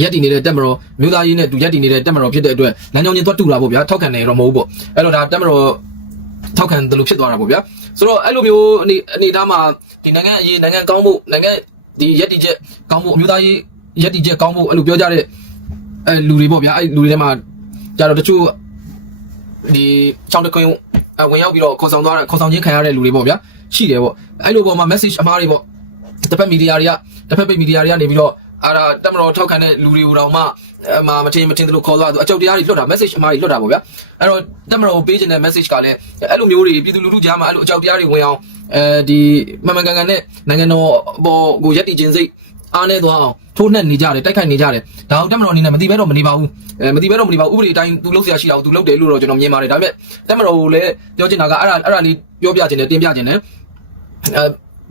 ရက်တည်နေတဲ့တက်မတော်မြို့သားရေးနဲ့တူရက်တည်နေတဲ့တက်မတော်ဖြစ်တဲ့အတွက်လမ်းကြောင်းချင်းသွားတူတာပေါ့ဗျာထောက်ခံတယ်တော့မဟုတ်ဘူးပေါ့အဲ့တော့ဒါတက်မတော်ထောက်ခံတယ်လို့ဖြစ်သွားတာပေါ့ဗျာဆိုတော့အဲ့လိုမျိုးအနေအနေသားမှာဒီနိုင်ငံအရေးနိုင်ငံကောင်းဖို့နိုင်ငံဒီရက်တည်ချက်ကောင်းဖို့အမျိုးသားရေးရက်တည်ချက်ကောင်းဖို့အဲ့လိုပြောကြတဲ့အဲလူတွေပေါ့ဗျာအဲ့လူတွေထဲမှာကြတော့တချို့ဒီချောင်းတခွင်အဝင်ရောက်ပြီးတော့ခေါ်ဆောင်သွားခေါ်ဆောင်ချင်းခံရတဲ့လူတွေပေါ့ဗျာရှိတယ်ပေါ့အဲ့လိုပေါ်မှာ message အမှားတွေပေါ့တစ်ဖက်မီဒီယာတွေကတစ်ဖက်ပိတ်မီဒီယာတွေကနေပြီးတော့ အာဒါတက်မတော်ထောက်ခံတဲ့လူတွေကိုတောင်မှအမှမထင်မထင်သလိုခေါ်သွားသူအကြောက်တရားတွေလွတ်တာ message အမှားတွေလွတ်တာပေါ့ဗျာအဲ့တော့တက်မတော်ကိုပေးခြင်းတဲ့ message ကလည်းအဲ့လိုမျိုးတွေပြည်သူလူထုကြားမှာအဲ့လိုအကြောက်တရားတွေဝင်အောင်အဲဒီမမှန်ကန်ကန်နဲ့နိုင်ငံတော်ပေါ်ကိုရက်တည်ခြင်းစိတ်အားနေသွားအောင်ထိုးနှက်နေကြတယ်တိုက်ခိုက်နေကြတယ်ဒါအောင်တက်မတော်အနေနဲ့မတိဘဲတော့မနေပါဘူးအဲမတိဘဲတော့မနေပါဘူးဥပဒေအတိုင်းသူလုပ်เสียရှိတာကိုသူလုပ်တယ်လို့တော့ကျွန်တော်မြင်ပါတယ်ဒါပေမဲ့တက်မတော်ကိုလည်းပြောချင်တာကအဲ့ဒါအဲ့ဒါလေးပြောပြခြင်းနဲ့တင်ပြခြင်းနဲ့ အဲ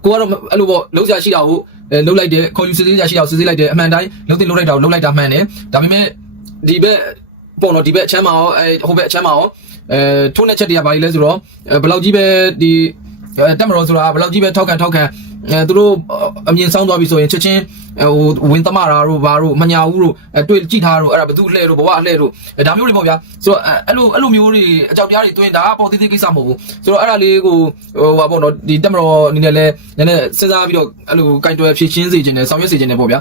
ကိုကတော့အဲ့လိုပေါ့လုံးစရာရှိတာကိုအဲလုံးလိုက်တယ်ခေါ်ယူစစ်ဆေးစရာရှိတာကိုစစ်ဆေးလိုက်တယ်အမှန်တိုင်းလုံးတင်လုံးလိုက်တာကိုလုံးလိုက်တာမှန်တယ်ဒါပေမဲ့ဒီဘက်ပေါ့နော်ဒီဘက်အချမ်းမှာရောအဲဟိုဘက်အချမ်းမှာရောအဲထုံးတဲ့ချက်တွေကဘာကြီးလဲဆိုတော့အဲဘယ်လောက်ကြီးပဲဒီအဲတက်မတော်ဆိုတာဘယ်လောက်ကြီးပဲထောက်ခံထောက်ခံ အဲသူတို့အမြင်ဆောင်သွားပြီဆိုရင်ချက်ချင်းဟိုဝင်သမတာတို့ဘာတို့မညာဘူးတို့အဲတွေ့ကြည့်ထားတို့အဲ့ဒါဘသူအလှဲ့တို့ဘဝအလှဲ့တို့အဲဒါမျိုးတွေပေါ့ဗျာဆိုတော့အဲ့လိုအဲ့လိုမျိုးတွေအကြောက်တရားတွေတွင်းဒါကပေါ်သေးသေးကိစ္စမဟုတ်ဘူးဆိုတော့အဲ့ဒါလေးကိုဟိုဟာပေါ့နော်ဒီတက်မတော်အနေနဲ့လဲနည်းနည်းစဉ်းစားပြီးတော့အဲ့လိုကင်တွယ်ဖြည့်ချင်းစေခြင်းနဲ့ဆောင်ရွက်စေခြင်းနဲ့ပေါ့ဗျာ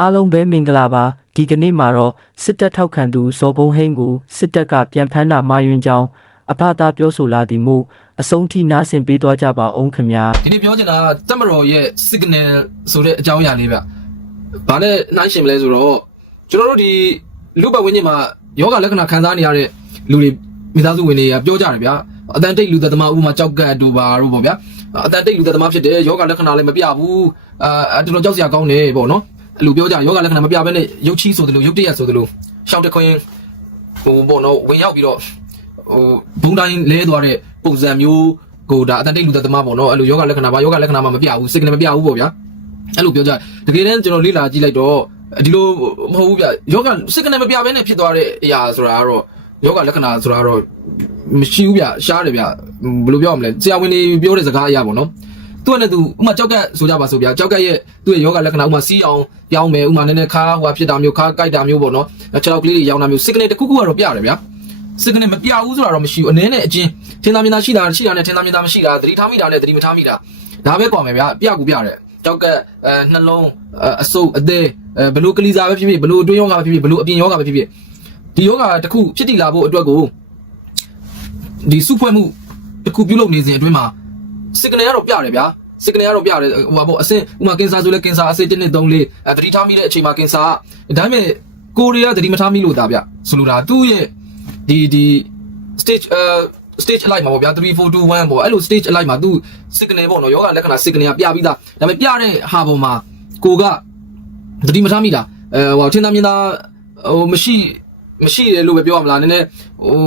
အားလုံးပဲမင်္ဂလာပါဒီကနေ့မှာတော့စစ်တပ်ထောက်ခံသူဇော်ဘုံဟိန်းကိုစစ်တပ်ကပြန်ဖမ်းတာမှာယွင်းကြောင်း အဖသားပြောဆိုလာသည်မို့အဆုံးထိနားဆင်ပေးသွားကြပါအောင်ခင်ဗျာဒီနေ့ပြောချင်တာကတက်မတော်ရဲ့ signal ဆိုတဲ့အကြောင်းအရာလေးဗျ။ဘာနဲ့နှိုင်းရှင်မလဲဆိုတော့ကျွန်တော်တို့ဒီလူပတ်ဝန်းကျင်မှာယောဂလက္ခဏာခံစားနေရတဲ့လူတွေမိသားစုဝင်တွေကပြောကြတယ်ဗျာ။အတန်တိတ်လူသက်သမားဥပမာကြောက်ကတ်တို့ပါတို့ပေါ့ဗျာ။အတန်တိတ်လူသက်သမားဖြစ်တယ်ယောဂလက္ခဏာလည်းမပြဘူး။အာတော်တော်ကြောက်စရာကောင်းတယ်ပေါ့နော်။အဲ့လိုပြောကြယောဂလက္ခဏာမပြဘဲနဲ့ရုပ်ချီးဆိုသလိုရုပ်တရက်ဆိုသလိုရှောင်းတခွင်းဟိုပေါ့နော်ဝင်ရောက်ပြီးတော့ ဟိုဘုံတိုင်းလဲသွားတဲ့ပုံစံမျိုးကိုဒါအတန်တိတ်လူသက်သမားပေါ့နော်အဲ့လိုယောဂလက္ခဏာပါယောဂလက္ခဏာမှမပြဘူးစိတ်ကနေမပြဘူးပေါ့ဗျာအဲ့လိုပြောကြတကယ်တမ်းကျွန်တော်လေ့လာကြည့်လိုက်တော့ဒီလိုမဟုတ်ဘူးဗျယောဂစိတ်ကနေမပြဘဲနဲ့ဖြစ်သွားတဲ့အရာဆိုတာကတော့ယောဂလက္ခဏာဆိုတာကတော့မရှိဘူးဗျရှားတယ်ဗျဘယ်လိုပြောရမလဲဆရာဝန်တွေပြောတဲ့စကားအရာပေါ့နော်သူကလည်းသူဥမာကြောက်ကက်ဆိုကြပါဆိုဗျာကြောက်ကက်ရဲ့သူ့ရဲ့ယောဂလက္ခဏာဥမာစီးအောင်ပြောင်းမယ်ဥမာနည်းနည်းခါဟိုဖြစ်တာမျိုးခါကြိုက်တာမျိုးပေါ့နော်ခြေထောက်ကလေးတွေရောင်းတာမျိုးစိတ်ကနေတစ်ခုခုကတော့ပြရတယ်ဗျာ စစ်ကနေမပြဘူးဆိုတာတော့မရှိဘူးအနေနဲ့အချင်းထင်သာမြင်သာရှိတာရှိတာနဲ့ထင်သာမြင်သာမရှိတာသတိထားမိတာနဲ့သတိမထားမိတာဒါပဲကွာမယ်ဗျာပြကူပြတယ်ကြောက်ကအဲနှလုံးအဆုပ်အသေးအဲဘလို့ကလေးစားပဲဖြစ်ဖြစ်ဘလို့အတွင်းယောဂပဲဖြစ်ဖြစ်ဘလို့အပြင်ယောဂပဲဖြစ်ဖြစ်ဒီယောဂတစ်ခုဖြစ်တည်လာဖို့အတွက်ကိုဒီစုဖွဲ့မှုတစ်ခုပြုလုပ်နေစဉ်အတွင်းမှာစစ်ကနေကတော့ပြတယ်ဗျာစစ်ကနေကတော့ပြတယ်ဟိုပါပေါ့အဆင့်ဥမာကင်ဆာဆိုလဲကင်ဆာအဆင့်1 2 3 4အဲသတိထားမိတဲ့အချိန်မှာကင်ဆာကဒါပေမဲ့ကိုရီးယားသတိမထားမိလို့ဒါဗျဆိုလိုတာသူ့ရဲ့ ဒီဒီ stage အဲ stage အလိုက်မှာပေါ့ဗျာ3 4 2 1ပေါ့အဲ့လို stage အလိုက်မှာသူ signal ပေါ့နော်ယောဂလက္ခဏာ signal ကပြပြီးသားဒါပေမဲ့ပြတဲ့ဟာပေါ်မှာကိုကသတိမထားမိတာအဲဟိုထင်သာမြင်သာဟိုမရှိမရှိတယ်လို့ပဲပြောရမလားနည်းနည်းဟို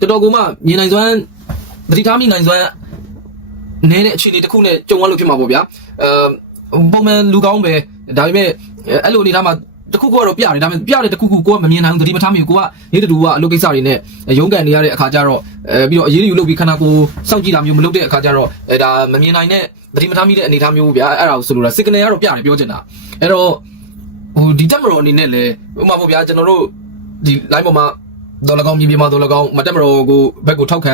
တော်တော်ကိုမှမြင်နိုင်စွမ်းသတိထားမိနိုင်စွမ်းနည်းတဲ့အခြေအနေတစ်ခုနဲ့ကြုံရလို့ဖြစ်မှာပေါ့ဗျာအဲပုံမှန်လူကောင်းပဲဒါပေမဲ့အဲ့လိုအနေထားမှာ တခုခုကတော့ပြတယ်ဒါပေမဲ့ပြတယ်တခုခုကိုကမမြင်နိုင်ဘူးသတိမထားမိဘူးကိုကနေတူကအလုပ်ကိစ္စတွေနဲ့ရုန်းကန်နေရတဲ့အခါကျတော့အဲပြီးတော့အရေးယူလုပ်ပြီးခန္ဓာကိုယ်စောင့်ကြည့်တာမျိုးမလုပ်တဲ့အခါကျတော့အဲဒါမမြင်နိုင်တဲ့သတိမထားမိတဲ့အနေအထားမျိုးဗျာအဲ့ဒါကိုဆိုလိုတာ signal ကတော့ပြတယ်ပြောချင်တာအဲ့တော့ဟိုဒီတက်မတော်အနေနဲ့လည်းဥပမာပေါ့ဗျာကျွန်တော်တို့ဒီ line ပေါ်မှာဒေါ်လာကောင်းမြေပြင်မှာဒေါ်လာကောင်းမတက်မတော်ကိုဘက်ကိုထောက်ခံ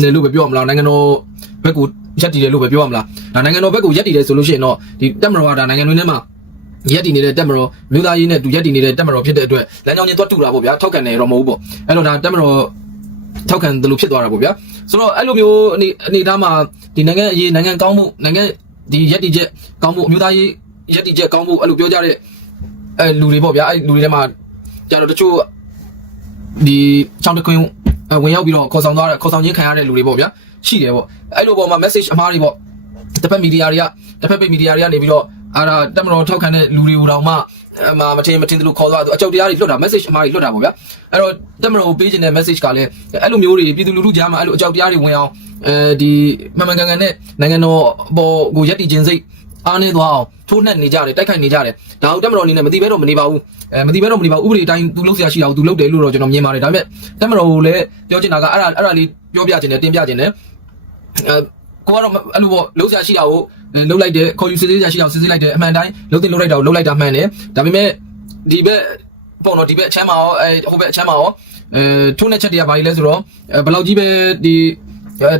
နေလို့ပဲပြောရမလားနိုင်ငံတော်ဘက်ကိုရက်တည်တယ်လို့ပဲပြောရမလားဒါနိုင်ငံတော်ဘက်ကိုရက်တည်တယ်ဆိုလို့ရှိရင်တော့ဒီတက်မတော်ကဒါနိုင်ငံတွင်းထဲမှာ ရက်တည်နေတဲ့တက်မတော်မြို့သားရေးနဲ့တူရက်တည်နေတဲ့တက်မတော်ဖြစ်တဲ့အတွက်လမ်းကြောင်းချင်းသွားတူတာပေါ့ဗျာထောက်ခံတယ်တော့မဟုတ်ဘူးပေါ့အဲ့တော့ဒါတက်မတော်ထောက်ခံတယ်လို့ဖြစ်သွားတာပေါ့ဗျာဆိုတော့အဲ့လိုမျိုးအနေအနေထားမှာဒီနိုင်ငံအရေးနိုင်ငံကောင်းမှုနိုင်ငံဒီရက်တည်ချက်ကောင်းမှုအမျိုးသားရေးရက်တည်ချက်ကောင်းမှုအဲ့လိုပြောကြတဲ့အဲလူတွေပေါ့ဗျာအဲ့လူတွေထဲမှာကြတော့တချို့ဒီချောင်းတခွင်းဝင်ရောက်ပြီးတော့ခေါ်ဆောင်သွားခေါ်ဆောင်ချင်းခံရတဲ့လူတွေပေါ့ဗျာရှိတယ်ပေါ့အဲ့လိုပေါ်မှာ message အမှားတွေပေါ့တစ်ဖက်မီဒီယာတွေကတစ်ဖက်ပိတ်မီဒီယာတွေကနေပြီးတော့ အဲ့ဒါတက်မတော်ထောက်ခံတဲ့လူတွေဟိုတောင်မှအမမထင်မထင်သလိုခေါ်သွားသူအကြောက်တရားတွေလွတ်တာ message အမှားတွေလွတ်တာပေါ့ဗျာအဲ့တော့တက်မတော်ကိုပေးခြင်းတဲ့ message ကလည်းအဲ့လိုမျိုးတွေပြည်သူလူထုကြားမှာအဲ့လိုအကြောက်တရားတွေဝင်အောင်အဲဒီမှန်မှန်ကန်ကန်နဲ့နိုင်ငံတော်အပေါ်ကိုယက်တီခြင်းစိတ်အားနေသွားအောင်ထိုးနှက်နေကြတယ်တိုက်ခိုက်နေကြတယ်ဒါဟုတ်တက်မတော်အနေနဲ့မတိဘဲတော့မနေပါဘူးအဲမတိဘဲတော့မနေပါဘူးဥပဒေအတိုင်းသူလုပ်ဆရာရှိအောင်သူလုပ်တယ်လို့တော့ကျွန်တော်မြင်ပါတယ်ဒါပေမဲ့တက်မတော်ကိုလည်းပြောချင်တာကအဲ့ဒါအဲ့ဒါလေးပြောပြခြင်းနဲ့တင်ပြခြင်းနဲ့အဲ ကိုကတော့အဲ့လိုပေါ့လုံးစရာရှိတာကိုလုံးလိုက်တယ်ခေါ်ယူစစ်ဆေးစရာရှိတာကိုစစ်ဆေးလိုက်တယ်အမှန်တိုင်းလုံးတင်လုံးလိုက်တာကိုလုံးလိုက်တာမှန်တယ်ဒါပေမဲ့ဒီဘက်ပေါ့နော်ဒီဘက်အချမ်းမှာရောအဲဟိုဘက်အချမ်းမှာရောအဲထုံးတဲ့ချက်တွေကဘာကြီးလဲဆိုတော့ဘယ်လောက်ကြီးပဲဒီ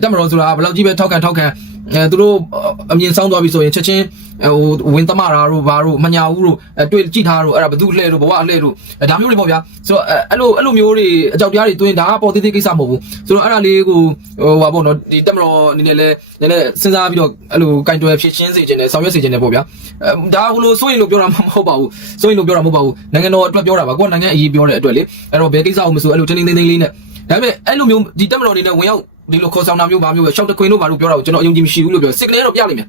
တက်မတော်ဆိုတာဘယ်လောက်ကြီးပဲထောက်ခံထောက်ခံ အဲသူတို့အမြင်ဆောင်သွားပြီဆိုရင်ချက်ချင်းဟိုဝင်းသမရာတို့ဘာတို့မညာဘူးတို့တွေ့ကြည့်ထားတို့အဲ့ဒါဘသူလှဲ့တို့ဘဝလှဲ့တို့ဒါမျိုးတွေပေါ့ဗျာဆိုတော့အဲ့လိုအဲ့လိုမျိုးတွေအကြောက်တရားတွေတွင်ဒါကပေါ်သေးသေးကိစ္စမဟုတ်ဘူးဆိုတော့အဲ့ဒါလေးကိုဟိုဟာပေါ့နော်ဒီတက်မတော်အနေနဲ့လဲနည်းနည်းစဉ်းစားပြီးတော့အဲ့လိုကင်တွယ်ဖြစ်ချင်းစေခြင်းနဲ့ဆောင်ရွက်စေခြင်းနဲ့ပေါ့ဗျာဒါဟိုလိုစိုးရင်လို့ပြောတာမဟုတ်ပါဘူးစိုးရင်လို့ပြောတာမဟုတ်ပါဘူးနိုင်ငံတော်အတွက်ပြောတာပါကိုကနိုင်ငံအရေးပြောတဲ့အတွက်လေအဲ့တော့ဘယ်ကိစ္စအောင်မဆိုအဲ့လိုတင်းတင်းတင်းတင်းလေးနဲ့ဒါပေမဲ့အဲ့လိုမျိုးဒီတက်မတော်အနေနဲ့ဝင်ရောက် ဒီလိုခေါ်ဆောင်တာမျိုးဘာမျိုးပဲရှောက်တခွင်တို့ဘာလို့ပြောတာကိုကျွန်တော်အယုံကြည်မရှိဘူးလို့ပြောစစ်ကလေးတော့ပြလိမ့်မယ်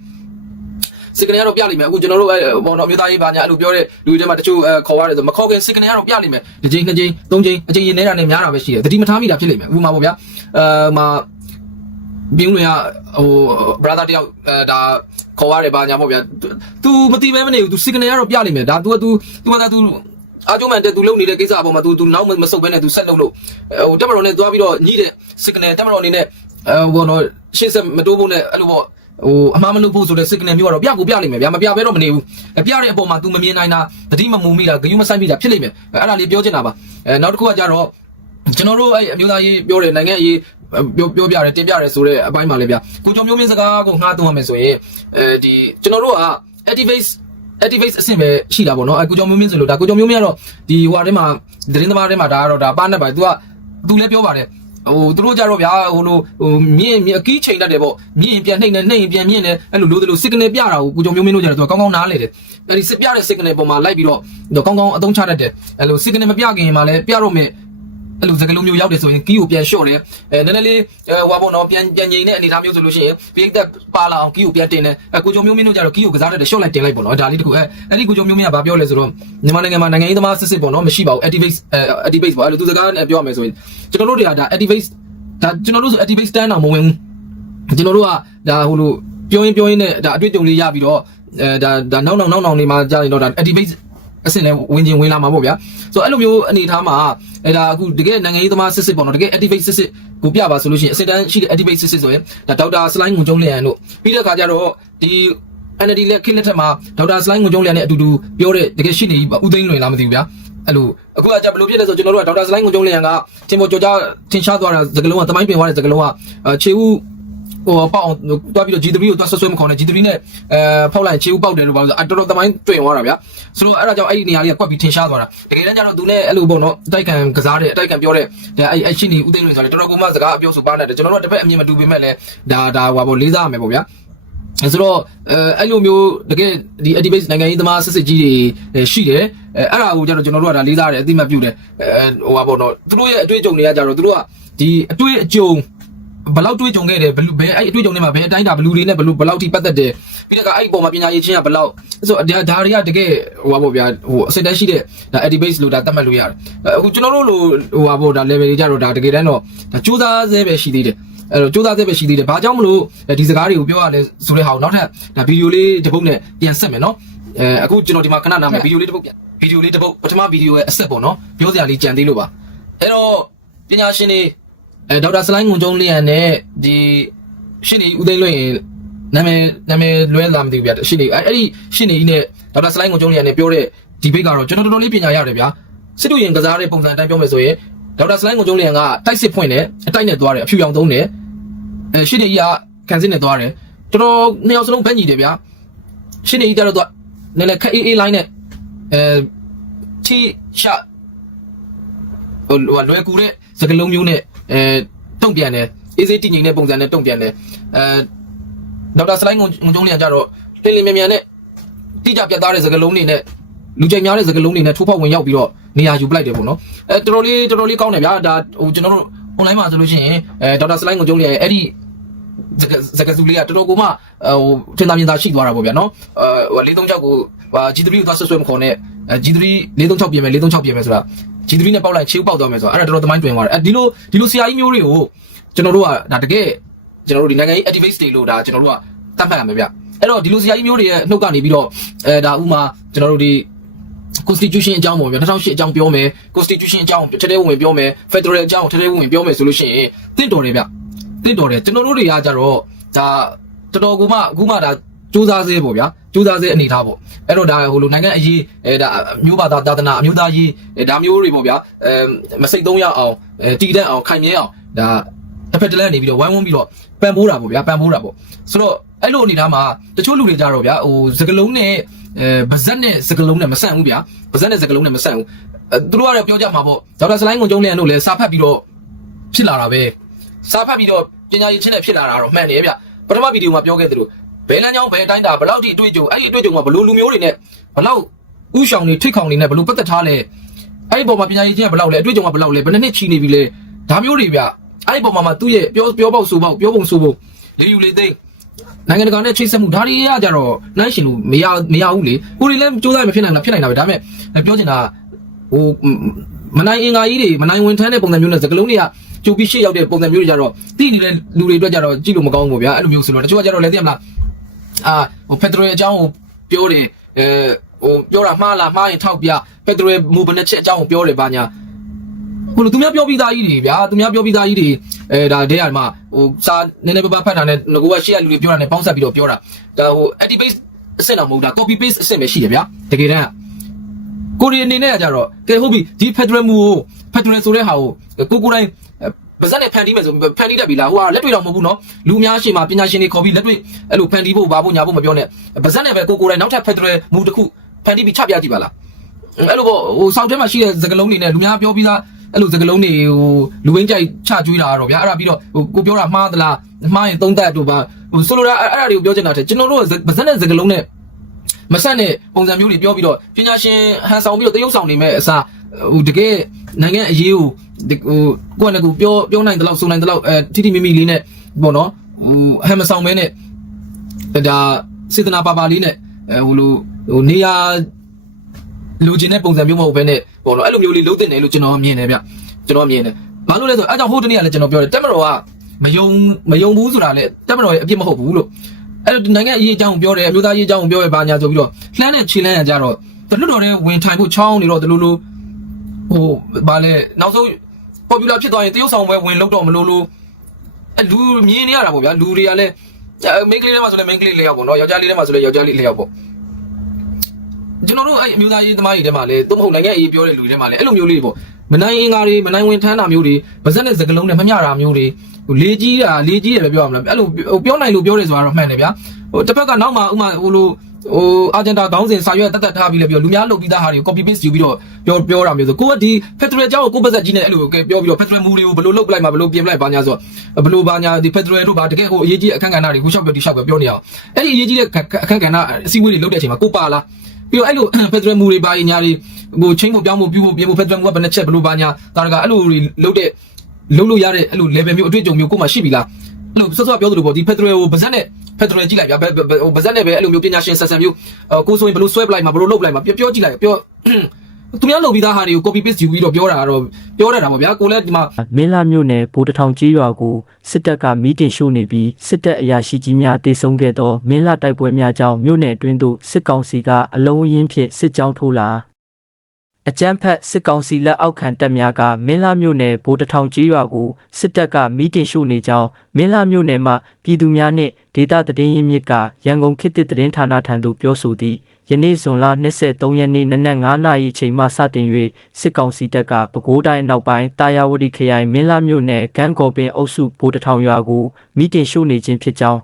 စစ်ကနေကတော့ပြလိမ့်မယ်အခုကျွန်တော်တို့အဲဘောနော်မြို့သားရေးဘာညာအဲ့လိုပြောတဲ့လူတွေထဲမှာတချို့ခေါ်ရတယ်ဆိုမခေါ်ခင်စစ်ကနေကတော့ပြလိမ့်မယ်တစ်ချိန်နှစ်ချိန်သုံးချိန်အချိန်ရင်နေတာနဲ့များတာပဲရှိတယ်တတိမထားမိတာဖြစ်လိမ့်မယ်ဥပမာပေါ့ဗျာအဲမှာဘင်းတွေကဟို brother တယောက်အဲဒါခေါ်ရတယ်ဘာညာပေါ့ဗျာ तू မတိပဲမနေဘူး तू စစ်ကနေကတော့ပြလိမ့်မယ်ဒါ तू က तू तू က तू အားကျုံးမှန်တဲ့ तू လုံနေတဲ့ကိစ္စအပေါ်မှာ तू तू နောက်မဆုတ်ဘဲနဲ့ तू ဆက်လုပ်လို့ဟိုတက်မတော်နဲ့သွားပြီးတော့ညှိတဲ့စစ်ကနေတက်မတော်အနေနဲ့အဲဘောနော်ရှေ့ဆက်မတိုးဖို့နဲ့အဲ့လိုပေါ့ဟိုအမှားမလုပ်ဖို့ဆိုတဲ့ signal မျိုးကတော့ပြကိုပြလိမ့်မယ်ဗျာမပြဘဲတော့မနေဘူးပြတဲ့အပေါ်မှာ तू မမြင်နိုင်တာတတိမမူမိတာဂယုမဆိုင်မိတာဖြစ်လိမ့်မယ်အဲ့ဒါလေးပြောချင်တာပါအဲနောက်တစ်ခုကကြတော့ကျွန်တော်တို့အဲ့အမျိုးသားရေးပြောတယ်နိုင်ငံရေးပြောပြောပြတယ်တင်ပြတယ်ဆိုတဲ့အပိုင်းမှာလေဗျာကိုကျော်မျိုးမင်းစကားကိုငှားသွင်းရမယ်ဆိုရင်အဲဒီကျွန်တော်တို့က activate activate အဆင့်ပဲရှိတာပေါ့နော်အကူကျော်မျိုးမင်းဆိုလို့ဒါကိုကျော်မျိုးမင်းကတော့ဒီဟိုဟာထဲမှာသတင်းသမားထဲမှာဒါကတော့ဒါပါနဲ့ပါ तू က तू လည်းပြောပါတယ်ဟိုသူတို့ကြတော့ဗျာဟိုလိုဟိုမြင့်မြင့်အကီးချိန်တတ်တယ်ပေါ့မြင့်ရင်ပြန်နှိမ့်နေနှိမ့်ရင်ပြန်မြင့်နေအဲ့လိုလိုလို signal ပြတာကိုကိုကျော်မျိုးမင်းတို့ကြတော့သူကောင်းကောင်းနားလေတယ်အဲ့ဒီစစ်ပြတဲ့ signal ပုံမှာလိုက်ပြီးတော့ကောင်းကောင်းအသုံးချတတ်တယ်အဲ့လို signal မပြခင်မှာလည်းပြတော့မယ် အဲ့လိုစကလုံးမျိုးရောက်တယ်ဆိုရင်ကီးကိုပြန်လျှော့တယ်အဲနည်းနည်းလေးဟိုဘောနော်ပြန်ပြန်ငိန်တဲ့အနေအထားမျိုးဆိုလို့ရှိရင်ပြိတ်သက်ပါလာအောင်ကီးကိုပြန်တင်တယ်အဲကိုကျော်မျိုးမင်းတို့ကြတော့ကီးကိုကစားတတ်တယ်လျှော့လိုက်တင်လိုက်ပေါ့နော်ဒါလေးတခုအဲအဲ့ဒီကိုကျော်မျိုးမင်းကဘာပြောလဲဆိုတော့မြန်မာနိုင်ငံမှာနိုင်ငံရေးသမားစစ်စစ်ပေါ့နော်မရှိပါဘူး activate activate ပေါ့အဲ့လိုသူစကားနဲ့ပြောရမယ်ဆိုရင်ကျွန်တော်တို့တွေကဒါ activate ဒါကျွန်တော်တို့ဆို activate stand အောင်မဝင်ဘူးကျွန်တော်တို့ကဒါဟိုလိုပြောရင်ပြောရင်နဲ့ဒါအတွေ့အကြုံလေးရပြီးတော့အဲဒါဒါနောက်နောက်နောက်နောက်နေမှာကြာရင်တော့ဒါ activate အဆင့်နဲ့ဝင်ချင်းဝင်လာမှာပေါ့ဗျာဆိုတော့အဲ့လိုမျိုးအနေထားမှာအဲဒါအခုတကယ်နိုင်ငံရေးသမားစစ်စစ်ပေါ့နော်တကယ် activate စစ်စစ်ကိုပြပါဆိုလို့ရှိရင်အစတန်းရှိတဲ့ activate စစ်စစ်ဆိုရင်ဒါဒေါက်တာစလိုင်းငုံကျုံးလျန်တို့ပြီးတဲ့အခါကျတော့ဒီ NLD လက်ခင်းလက်ထက်မှာဒေါက်တာစလိုင်းငုံကျုံးလျန်နဲ့အတူတူပြောတဲ့တကယ်ရှိနေဦးသိန်းလွင်လားမသိဘူးဗျာအဲ့လိုအခုကကြဘယ်လိုဖြစ်လဲဆိုကျွန်တော်တို့ကဒေါက်တာစလိုင်းကိုကျုံးလျံကတင်ပေါ်ကြောကြထင်ရှားသွားတာစကလုံးကတမိုင်းပင်သွားတဲ့စကလုံးကခြေဦး ဟိုပေါအောင်တွားပြီးတော့ G3 ကိုတွားဆွဆွဲမခေါ်နဲ့ G3 နဲ့အဲဖောက်လိုက်ခြေဦးပေါက်တယ်လို့ပြောဆိုအတော်တော်တမိုင်းတွင်သွားတာဗျာဆိုတော့အဲ့ဒါကြောင့်အဲ့ဒီနေရာလေးကကွက်ပြီးထင်ရှားသွားတာတကယ်တမ်းကျတော့သူလည်းအဲ့လိုပေါ့နော်အတိုက်ခံကစားတဲ့အတိုက်ခံပြောတဲ့အဲ့အဲ့ရှိနေဦးသိန်းလွင်ဆိုတယ်တော်တော်ကမှစကားအပြောဆိုပါနေတယ်ကျွန်တော်တို့တစ်ဖက်အမြင်မတူပေမဲ့လည်းဒါဒါဟိုပေါ့လေးစားရမယ်ပေါ့ဗျာအဲဆိုတော့အဲအဲ့လိုမျိုးတကယ်ဒီ activist နိုင်ငံရေးသမားစစ်စစ်ကြီးတွေရှိတယ်အဲအဲ့ဒါကိုကျတော့ကျွန်တော်တို့ကဒါလေးစားတယ်အသိမှတ်ပြုတယ်အဲဟိုပါပေါ့နော်သူတို့ရဲ့အတွေ့အကြုံတွေကကြတော့သူတို့ကဒီအတွေ့အကြုံ ဘယ်လောက်တွေ့ကြုံခဲ့တယ်ဘယ်လိုဘယ်အဲ့အတွေ့အကြုံတွေမှာဘယ်အတိုင်းတာဘယ်လူတွေနဲ့ဘယ်လိုဘယ်လောက်ထိပတ်သက်တယ်ပြီးတော့ကအဲ့ဒီပုံမှာပညာရေးချင်းကဘယ်လောက်ဆိုတော့ဒါတွေကတကယ်ဟိုပါပေါ့ဗျာဟိုအစစ်တန်းရှိတဲ့ဒါ activist လို့ဒါသတ်မှတ်လို့ရတယ်အခုကျွန်တော်တို့လိုဟိုပါပေါ့ဒါ level တွေကြတော့ဒါတကယ်တမ်းတော့ဒါစူးစမ်းဆဲပဲရှိသေးတယ်အဲ့တော့စူးစမ်းဆဲပဲရှိသေးတယ်ဘာကြောင့်မလို့ဒီစကားတွေကိုပြောရလဲဆိုတဲ့ဟာကိုနောက်ထပ်ဒါဗီဒီယိုလေးတစ်ပုတ်နဲ့ပြန်ဆက်မယ်နော်အဲအခုကျွန်တော်ဒီမှာခဏနာမယ်ဗီဒီယိုလေးတစ်ပုတ်ပြန်ဗီဒီယိုလေးတစ်ပုတ်ပထမဗီဒီယိုရဲ့အဆက်ပေါ့နော်ပြောစရာလေးကြံသေးလို့ပါအဲ့တော့ပညာရှင်တွေ အဲဒေါက်တာစလိုင်းငုံကျုံလျန်နဲ့ဒီရှင်းနေဦးသိန်းလွင်နာမည်နာမည်လွဲလာမသိဘူးဗျာရှင်းနေအဲ့အဲ့ဒီရှင်းနေကြီးနဲ့ဒေါက်တာစလိုင်းငုံကျုံလျန်နဲ့ပြောတဲ့ဒီဘိတ်ကတော့ကျွန်တော်တော်တော်လေးပညာရတယ်ဗျာစစ်တို့ရင်ကစားတဲ့ပုံစံအတိုင်းပြောမယ်ဆိုရင်ဒေါက်တာစလိုင်းငုံကျုံလျန်ကတိုက်စစ်ဖွင့်တယ်အတိုက်နဲ့သွားတယ်အဖြူရောင်သုံးတယ်အဲရှင်းနေကြီးကကန်စစ်နဲ့သွားတယ်တော်တော်နှစ်ယောက်စလုံးဖက်ညီတယ်ဗျာရှင်းနေကြီးကြတော့သူကနည်းနည်းခက်အေးအေး line နဲ့အဲချီရှာဟိုလွယ်ကူတဲ့စကလုံးမျိုးနဲ့ အဲတုံ့ပြန်တယ်အေးစေးတည်ငြိမ်တဲ့ပုံစံနဲ့တုံ့ပြန်တယ်အဲဒေါက်တာစလိုင်းငုံကျုံလျန်ကြတော့လင်းလင်းမြန်မြန်နဲ့တိကျပြတ်သားတဲ့စကလုံးတွေနဲ့လူကြိုက်များတဲ့စကလုံးတွေနဲ့ထိုးဖောက်ဝင်ရောက်ပြီးတော့နေရာယူပလိုက်တယ်ပေါ့နော်အဲတော်တော်လေးတော်တော်လေးကောင်းတယ်ဗျာဒါဟိုကျွန်တော်တို့ online မှာဆိုလို့ရှိရင်အဲဒေါက်တာစလိုင်းငုံကျုံလျန်ရဲ့အဲ့ဒီစကစကစုလေးကတော်တော်ကိုမှဟိုထင်သာမြင်သာရှိသွားတာပေါ့ဗျာနော်အဲဟို436ကိုဟာ G3 ကိုသွားဆွဆွဲမခေါ်နဲ့အဲ G3 436ပြင်မယ်436ပြင်မယ်ဆိုတာ G3 နဲ့ပေါက်လိုက်ချေးပေါက်သွားမယ်ဆိုတာအဲ့ဒါတော်တော်သမိုင်းတွင်သွားတယ်အဲဒီလိုဒီလိုဆရာကြီးမျိုးတွေကိုကျွန်တော်တို့ကဒါတကယ်ကျွန်တော်တို့ဒီနိုင်ငံရေး activist တွေလို့ဒါကျွန်တော်တို့ကတတ်မှတ်ရမယ်ဗျအဲ့တော့ဒီလိုဆရာကြီးမျိုးတွေရဲ့နှုတ်ကနေပြီးတော့အဲဒါဥမာကျွန်တော်တို့ဒီ constitution အကြောင်းပေါ့ဗျာ2008အကြောင်းပြောမယ် constitution အကြောင်းထဲထဲဝင်ပြောမယ် federal အကြောင်းထဲထဲဝင်ပြောမယ်ဆိုလို့ရှိရင်တင့်တော်တယ်ဗျတင့်တော်တယ်ကျွန်တော်တို့တွေကကြတော့ဒါတော်တော်ကိုမှအခုမှဒါ စူးစမ်းစေပေါ့ဗျာစူးစမ်းစေအနေထားပေါ့အဲ့တော့ဒါဟိုလိုနိုင်ငံအရေးအဲဒါအမျိုးဘာသာသာသနာအမျိုးသားရေးအဲဒါမျိုးတွေပေါ့ဗျာအဲမစိတ်သုံးရအောင်အဲတည်တဲ့အောင်ခိုင်မြဲအောင်ဒါတစ်ဖက်တစ်လက်နေပြီးတော့ဝိုင်းဝန်းပြီးတော့ပံ့ပိုးတာပေါ့ဗျာပံ့ပိုးတာပေါ့ဆိုတော့အဲ့လိုအနေထားမှာတချို့လူတွေကြတော့ဗျာဟိုစကလုံးနဲ့အဲဗဇက်နဲ့စကလုံးနဲ့မဆန့်ဘူးဗျာဗဇက်နဲ့စကလုံးနဲ့မဆန့်ဘူးအဲသူတို့ကတော့ပြောကြမှာပေါ့ဒေါက်တာစလိုင်းကိုကျုံးလျံတို့လည်းစာဖတ်ပြီးတော့ဖြစ်လာတာပဲစာဖတ်ပြီးတော့ပညာရေးချင်းနဲ့ဖြစ်လာတာတော့မှန်တယ်ဗျပထမဗီဒီယိုမှာပြောခဲ့သလို ဘယ်လမ်းကြောင်းဘယ်အတိုင်းတာဘယ်လောက်ထိအတွေ့အကြုံအဲ့ဒီအတွေ့အကြုံကဘယ်လိုလူမျိုးတွေနဲ့ဘယ်လောက်ဥဆောင်တွေထိတ်ခေါင်တွေနဲ့ဘယ်လိုပတ်သက်ထားလဲအဲ့ဒီပုံမှာပညာရေးချင်းကဘယ်လောက်လဲအတွေ့အကြုံကဘယ်လောက်လဲဘယ်နှစ်နှစ်ချီနေပြီလဲဒါမျိုးတွေဗျအဲ့ဒီပုံမှာမှသူ့ရဲ့ပြောပြောပေါက်ဆိုပေါက်ပြောပုံဆိုပုံလေးယူလေးသိမ့်နိုင်ငံတကာနဲ့ချိတ်ဆက်မှုဒါတွေရကြတော့နိုင်ရှင်လို့မရမရဘူးလေကိုတွေလည်းစူးစမ်းမဖြစ်နိုင်တာဖြစ်နိုင်တာပဲဒါပေမဲ့ပြောချင်တာဟိုမနိုင်အင်္ဂါကြီးတွေမနိုင်ဝင်ထမ်းတဲ့ပုံစံမျိုးနဲ့စကလုံးတွေကကြိုပြီးရှေ့ရောက်တဲ့ပုံစံမျိုးတွေကြတော့တိနေတဲ့လူတွေအတွက်ကြတော့ကြည့်လို့မကောင်းဘူးဗျာအဲ့လိုမျိုးဆိုတော့တချို့ကကြတော့လည်းသိရမလား အာဟိုပက်ထရိုအကြောင်းကိုပြောတယ်အဲဟိုပြောတာမှားလားမှားရင်ထောက်ပြပက်ထရိုမူဘယ်နှချက်အကြောင်းကိုပြောတယ်ဗာညာဟိုလိုသူများပြောပြီးသားကြီးတွေဗျာသူများပြောပြီးသားကြီးတွေအဲဒါတဲ့ရမှာဟိုစာနည်းနည်းပါးပါးဖတ်တာနဲ့ငကိုကရှေ့ကလူတွေပြောတာနဲ့ပေါင်းဆက်ပြီးတော့ပြောတာဒါဟို anti base အဆင့်တော့မဟုတ်တာ copy paste အဆင့်ပဲရှိတယ်ဗျာတကယ်တမ်းကိုရီအနေနဲ့ကကြတော့ကဲဟုတ်ပြီဒီ federal မူကို federal ဆိုတဲ့ဟာကိုကိုကိုတိုင်း ဗဇက်နဲ့ဖန်တီးမယ်ဆိုဖန်တီးတတ်ပြီလားဟိုကလက်တွေ့တော့မဟုတ်ဘူးနော်လူအများရှိမှပညာရှင်တွေခေါ်ပြီးလက်တွေ့အဲ့လိုဖန်တီးဖို့ဘာဖို့ညာဖို့မပြောနဲ့ဗဇက်နဲ့ပဲကိုကိုတိုင်းနောက်ထပ် federal မူတစ်ခုဖန်တီးပြီးချပြကြည့်ပါလားအဲ့လိုပေါ့ဟိုစောက်ထဲမှာရှိတဲ့စကလုံးတွေနဲ့လူများပြောပြီးသားအဲ့လိုစကလုံးတွေဟိုလူဝင်းကြိုက်ချကျွေးတာတော့ဗျာအဲ့ဒါပြီးတော့ဟိုကိုပြောတာမှားသလားမှားရင်သုံးသက်တို့ပါဟိုဆိုလိုတာအဲ့အဲ့ဒါတွေကိုပြောချင်တာတဲ့ကျွန်တော်တို့ဗဇက်နဲ့စကလုံးနဲ့မဆက်တဲ့ပုံစံမျိုးတွေပြောပြီးတော့ပညာရှင်ဟန်ဆောင်ပြီးတော့တရုပ်ဆောင်နေမဲ့အစားဟိုတကယ်နိုင်ငံအရေးကို ဒီဟိုကိုယ့်နဲ့ကိုယ်ပြောပြောနိုင်တဲ့လောက်ဆိုနိုင်တဲ့လောက်အဲထိထိမိမိလေးနဲ့ပေါ့နော်ဟိုဟန်မဆောင်မဲနဲ့ဒါစေတနာပါပါလေးနဲ့အဲဟိုလိုဟိုနေရာလူချင်းတဲ့ပုံစံမျိုးမဟုတ်ဘဲနဲ့ပေါ့နော်အဲ့လိုမျိုးလေးလုံးတင်တယ်လို့ကျွန်တော်မြင်တယ်ဗျကျွန်တော်မြင်တယ်ဘာလို့လဲဆိုတော့အဲကြောင့်ဟိုတနေ့ကလည်းကျွန်တော်ပြောတယ်တက်မတော်ကမယုံမယုံဘူးဆိုတာလေတက်မတော်ရဲ့အပြစ်မဟုတ်ဘူးလို့အဲ့တော့ဒီနိုင်ငံအရေးအကြောင်းကိုပြောတယ်အမျိုးသားရေးအကြောင်းကိုပြောရပါညာဆိုပြီးတော့လှမ်းတဲ့ခြေလှမ်းရကြတော့တလွတ်တော်တဲ့ဝင်ထိုင်ဖို့ချောင်းနေတော့ဒီလိုလိုဟိုဗာလဲနောက်ဆုံး popular ဖြစ်သွားရင်တရုတ်ဆောင်ပွဲဝင်လို့တော့မလို့လို့အဲလူမြင်နေရတာပေါ့ဗျာလူတွေကလည်းမိန်းကလေးတွေမှာဆိုလည်းမိန်းကလေးလေးယောက်ပေါ့နော်ယောက်ျားလေးတွေမှာဆိုလည်းယောက်ျားလေးလေးယောက်ပေါ့ကျွန်တော်တို့အဲ့အမျိုးသားရေးသမားကြီးတွေမှာလည်းသူမဟုတ်နိုင်ငံအရေးပြောတဲ့လူတွေမှာလည်းအဲ့လိုမျိုးလေးပေါ့မနိုင်အင်္ဂါတွေမနိုင်ဝင်ထမ်းတာမျိုးတွေဗဇက်နဲ့စကလုံးနဲ့မမျှတာမျိုးတွေဟိုလေးကြီးတာလေးကြီးတယ်ပဲပြောရမလားအဲ့လိုပြောနိုင်လို့ပြောတယ်ဆိုတာတော့မှန်တယ်ဗျာဟိုတစ်ဖက်ကနောက်မှဥမာဟိုလို ဟိုအာဂျင်တာခေါင်းစဉ်စာရွက်တက်တက်ထားပြီးလဲပြောလူများလုပ်ပြီးသားဟာတွေကို copy paste ယူပြီးတော့ပြောပြောတာမျိုးဆိုကိုကဒီ federal အကြောင်းကိုကိုပါဇက်ကြီးနဲ့အဲ့လိုပြောပြီးတော့ federal မူတွေကိုဘယ်လိုလုပ်ပလိုက်မှာဘယ်လိုပြင်ပလိုက်ပါညာဆိုဘယ်လိုပါညာဒီ federal တို့ပါတကယ်ဟိုအရေးကြီးအခန်းကဏ္ဍတွေကိုရှောက်ပြောဒီရှောက်ပြောပြောနေအောင်အဲ့ဒီအရေးကြီးတဲ့အခန်းကဏ္ဍအစည်းအဝေးတွေလုပ်တဲ့အချိန်မှာကိုပါလားပြီးတော့အဲ့လို federal မူတွေပါညာတွေဟိုချင်းဖို့ပြောင်းဖို့ပြုဖို့ပြင်ဖို့ federal မူကဘယ်နှချက်ဘယ်လိုပါညာဒါတကအဲ့လိုတွေလုပ်တဲ့လုပ်လို့ရတဲ့အဲ့လို level မျိုးအတွေ့အကြုံမျိုးကိုမှရှိပြီလား အဲ့လိုစောစောပြောသလိုပေါ့ဒီ federal ကိုဗဇက်နဲ့ federal ကြည့်လိုက်ဗျာဟိုဗဇက်နဲ့ပဲအဲ့လိုမျိုးပညာရှင်ဆက်ဆံမျိုးကိုဆိုရင်ဘယ်လိုဆွဲပလိုက်မှာဘယ်လိုလုပ်ပလိုက်မှာပြောပြောကြည့်လိုက်ပြောသူများလုပ်ပြီးသားဟာတွေကို copy paste ယူပြီးတော့ပြောတာကတော့ပြောရတာပေါ့ဗျာကိုလည်းဒီမှာမင်းလာမြို့နယ်ဗိုလ်တထောင်ကြီးရွာကိုစစ်တပ်ကမီးတင်ရှို့နေပြီးစစ်တပ်အရာရှိကြီးများတေဆုံးခဲ့သောမင်းလာတိုက်ပွဲများကြောင့်မြို့နယ်အတွင်းသို့စစ်ကောင်စီကအလုံးအရင်းဖြင့်စစ်ကြောင်းထိုးလာ အကြမ်းဖက်စစ်ကောင်စီလက်အောက်ခံတပ်များကမင်းလာမြို့နယ်ဗိုလ်တထောင်ကြီးရွာကိုစစ်တပ်ကမီးတင်ရှို့နေကြောင်းမင်းလာမြို့နယ်မှပြည်သူများနှင့်ဒေသသတင်းရင်းမြစ်ကရန်ကုန်ခေတ်သစ်သတင်းဌာနထံသို့ပြောဆိုသည်ယနေ့ဇွန်လ23ရက်နေ့နနက်9:00နာရီအချိန်မှစတင်၍စစ်ကောင်စီတပ်ကပဲခူးတိုင်းနောက်ပိုင်းတာယာဝတီခရိုင်မင်းလာမြို့နယ်ကန်းကော်ပင်အုပ်စုဗိုလ်တထောင်ရွာကိုမီးတင်ရှို့နေခြင်းဖြစ်ကြောင်း